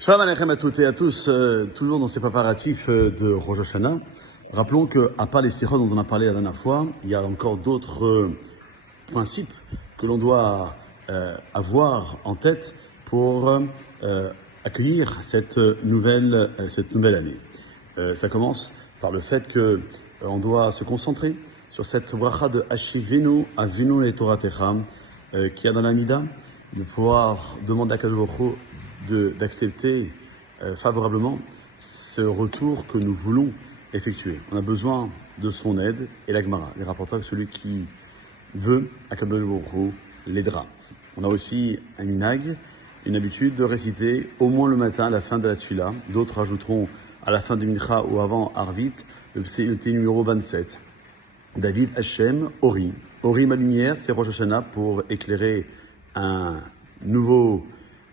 Shalom Aleichem à toutes et à tous, toujours dans ces préparatifs de Rosh Hashanah. Rappelons qu'à part les sirots dont on a parlé la dernière fois, il y a encore d'autres principes que l'on doit avoir en tête pour accueillir cette nouvelle année. Ça commence par le fait que on doit se concentrer sur cette bracha de Hashivenu Avinu et Torah Techam qui a dans l'Amida, de pouvoir demander à Kadosh Baruch Hu d'accepter favorablement ce retour que nous voulons effectuer. On a besoin de son aide et la Gemara. Les rapporteurs que celui qui veut, Akadosh Baruch Hu l'aidera. On a aussi un minhag, une habitude de réciter au moins le matin à la fin de la tfila. D'autres ajouteront à la fin du mincha ou avant Arvit, le pséuté numéro 27. David Hashem, Ori. Ori, ma lumière, c'est Rosh Hashanah pour éclairer un nouveau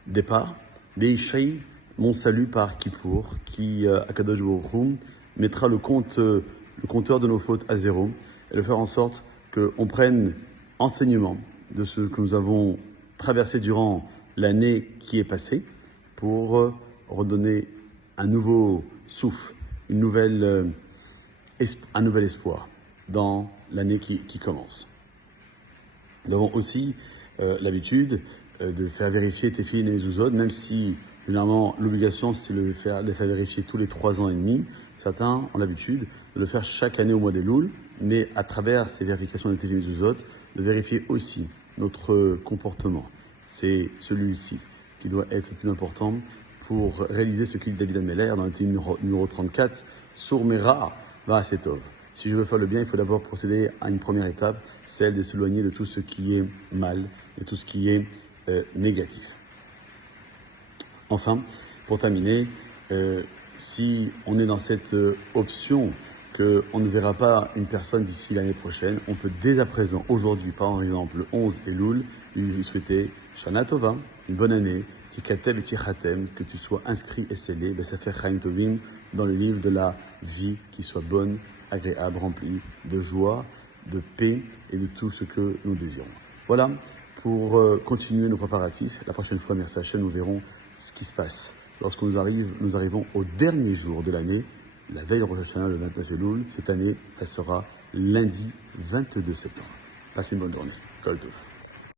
départ. Deishai, mon salut par Kippour, qui, Akadosh Baruch Hu, mettra le compteur de nos fautes à zéro et de faire en sorte qu'on prenne enseignement de ce que nous avons traversé durant l'année qui est passée pour redonner un nouveau souffle, un nouvel espoir dans l'année qui commence. Nous avons aussi l'habitude de faire vérifier Tefillin et Mezuzot, même si généralement l'obligation c'est de les faire vérifier tous les 3 ans et demi. Certains ont l'habitude de le faire chaque année au mois d'Elul, mais à travers ces vérifications de Tefillin et Mezuzot, de vérifier aussi notre comportement. C'est celui-ci qui doit être le plus important pour réaliser ce qu'il dit David Ameller dans le numéro 34, Sourmera Va'asetov. Si je veux faire le bien, il faut d'abord procéder à une première étape, celle de s'éloigner de tout ce qui est mal et tout ce qui est négatif. Enfin, pour terminer, si on est dans cette option qu'on ne verra pas une personne d'ici l'année prochaine, on peut dès à présent, aujourd'hui, par exemple le 11 Elul, lui souhaiter Shana Tova, une bonne année, Tikatev et Tichatem, que tu sois inscrit et scellé, ça fait Chaim Tovim, dans le livre de la vie qui soit bonne, agréable, remplie de joie, de paix et de tout ce que nous désirons. Voilà, pour continuer nos préparatifs. La prochaine fois, merci Hachem, nous verrons ce qui se passe. Lorsque nous arrivons au dernier jour de l'année, la veille de Rosh Hashanah, le 29 Elul, cette année, elle sera lundi 22 septembre. Passez une bonne journée. Kol Tov.